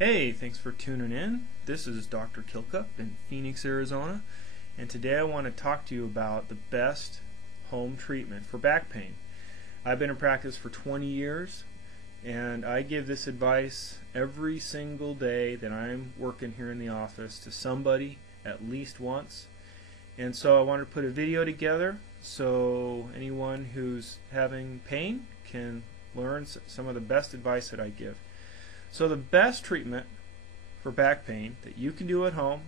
Hey, thanks for tuning in. This is Dr. Kilcup in Phoenix, Arizona, and today I want to talk to you about the best home treatment for back pain. I've been in practice for 20 years, and I give this advice every single day that I'm working here in the office to somebody at least once. And so I wanted to put a video together so anyone who's having pain can learn some of the best advice that I give. So the best treatment for back pain that you can do at home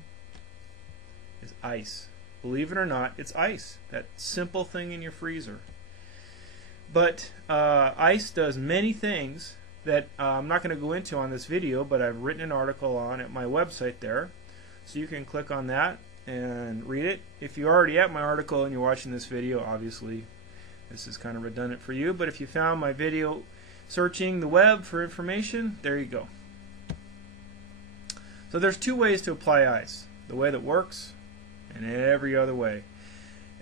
is ice. Believe it or not, it's ice. That simple thing in your freezer. But ice does many things that I'm not going to go into on this video, but I've written an article on at my website there. So you can click on that and read it. If you're already at my article and you're watching this video, obviously this is kind of redundant for you, but if you found my video searching the web for information, there you go. So there's two ways to apply ice: the way that works and every other way.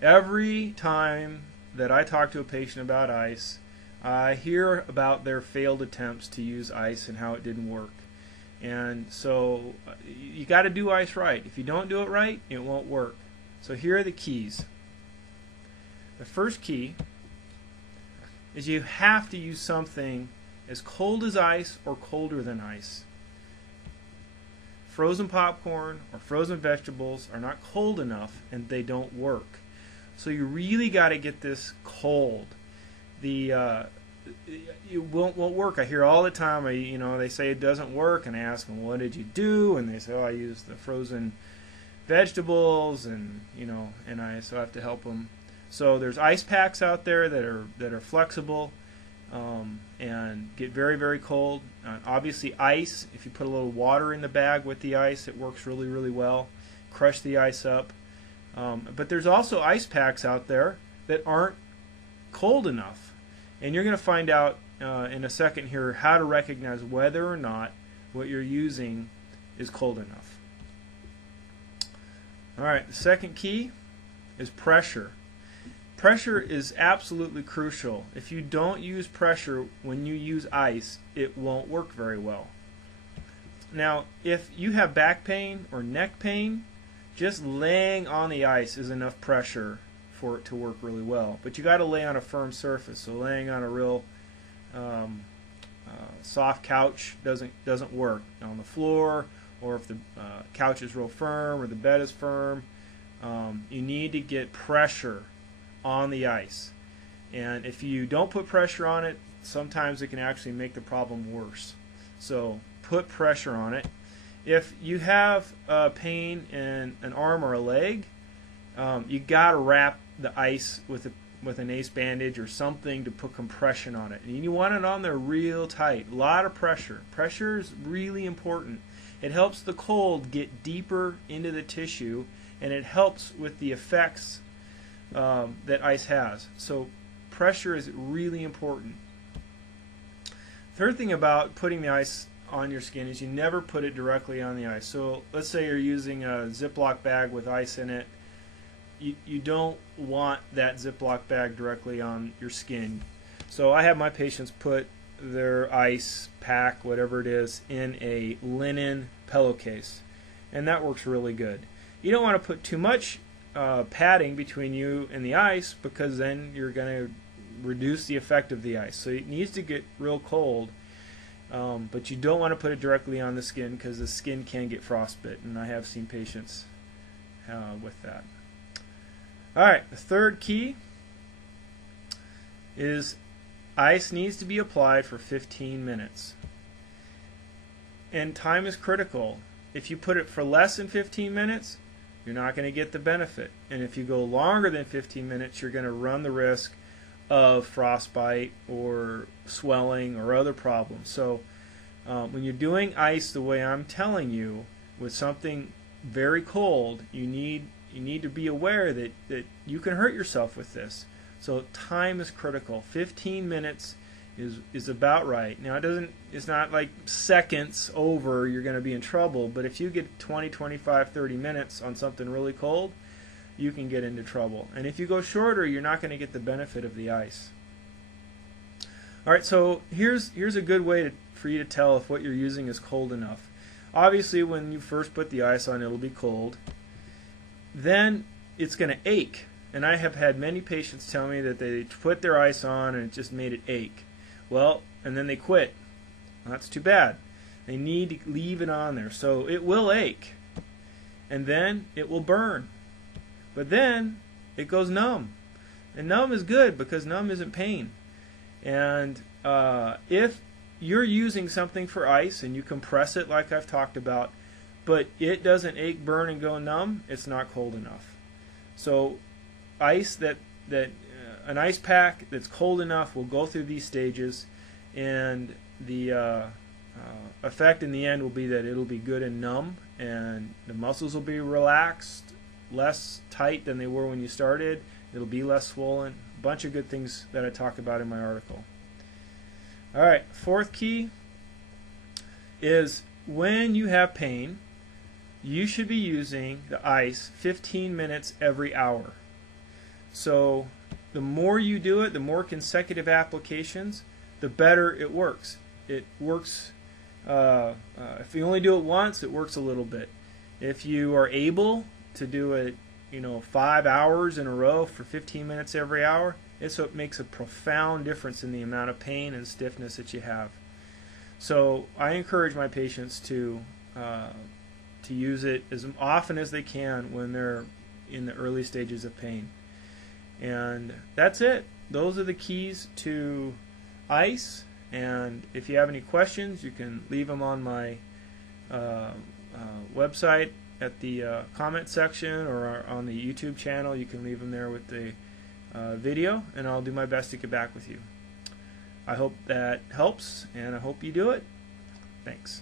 Every time that I talk to a patient about ice, I hear about their failed attempts to use ice and how it didn't work. And so you got to do ice right. If you don't do it right, it won't work. So here are the keys. The first key is you have to use something as cold as ice or colder than ice. Frozen popcorn or frozen vegetables are not cold enough and they don't work. So you really got to get this cold. It won't work. I hear all the time, they say it doesn't work, and I ask them, what did you do? And they say, oh, I used the frozen vegetables, and so I have to help them. So there's ice packs out there that are flexible and get very, very cold. Obviously ice, if you put a little water in the bag with the ice, it works really, really well. Crush the ice up. But there's also ice packs out there that aren't cold enough. And you're going to find out in a second here how to recognize whether or not what you're using is cold enough. Alright, the second key is pressure. Pressure is absolutely crucial. If you don't use pressure when you use ice, it won't work very well. Now, if you have back pain or neck pain, just laying on the ice is enough pressure for it to work really well. But you got to lay on a firm surface. So laying on a real soft couch doesn't work. On the floor, or if the couch is real firm or the bed is firm, you need to get pressure on the ice. And if you don't put pressure on it, sometimes it can actually make the problem worse. So put pressure on it. If you have pain in an arm or a leg, you got to wrap the ice with an ace bandage or something to put compression on it. And you want it on there real tight. A lot of pressure. Pressure is really important. It helps the cold get deeper into the tissue, and it helps with the effects that ice has. So pressure is really important. Third thing about putting the ice on your skin is you never put it directly on the ice. So let's say you're using a Ziploc bag with ice in it. You don't want that Ziploc bag directly on your skin. So I have my patients put their ice pack, whatever it is, in a linen pillowcase, and that works really good. You don't want to put too much padding between you and the ice, because then you're going to reduce the effect of the ice. So it needs to get real cold, but you don't want to put it directly on the skin, because the skin can get frostbite, and I have seen patients with that. Alright, the third key is ice needs to be applied for 15 minutes. And time is critical. If you put it for less than 15 minutes, you're not going to get the benefit. And if you go longer than 15 minutes, you're going to run the risk of frostbite or swelling or other problems. So when you're doing ice the way I'm telling you, with something very cold, you need to be aware that you can hurt yourself with this. So time is critical. 15 minutes is about right. Now it's not like seconds over you're going to be in trouble, but if you get 20, 25, 30 minutes on something really cold, you can get into trouble. And if you go shorter, you're not going to get the benefit of the ice. Alright, so here's a good way for you to tell if what you're using is cold enough. Obviously, when you first put the ice on, it'll be cold. Then it's going to ache. And I have had many patients tell me that they put their ice on and it just made it ache. Well, and then they quit. Well, that's too bad. They need to leave it on there. So it will ache. And then it will burn. But then it goes numb. And numb is good because numb isn't pain. And if you're using something for ice and you compress it like I've talked about, but it doesn't ache, burn, and go numb, it's not cold enough. So ice an ice pack that's cold enough will go through these stages, and the effect in the end will be that it'll be good and numb, and the muscles will be relaxed, less tight than they were when you started. It'll be less swollen. A bunch of good things that I talk about in my article. All right, fourth key is when you have pain, you should be using the ice 15 minutes every hour. So the more you do it, the more consecutive applications, the better it works. It works, if you only do it once, it works a little bit. If you are able to do it 5 hours in a row for 15 minutes every hour, it makes a profound difference in the amount of pain and stiffness that you have. So I encourage my patients to use it as often as they can when they're in the early stages of pain. And that's it. Those are the keys to ice. And if you have any questions, you can leave them on my website at the comment section, or on the YouTube channel. You can leave them there with the video, and I'll do my best to get back with you. I hope that helps, and I hope you do it. Thanks.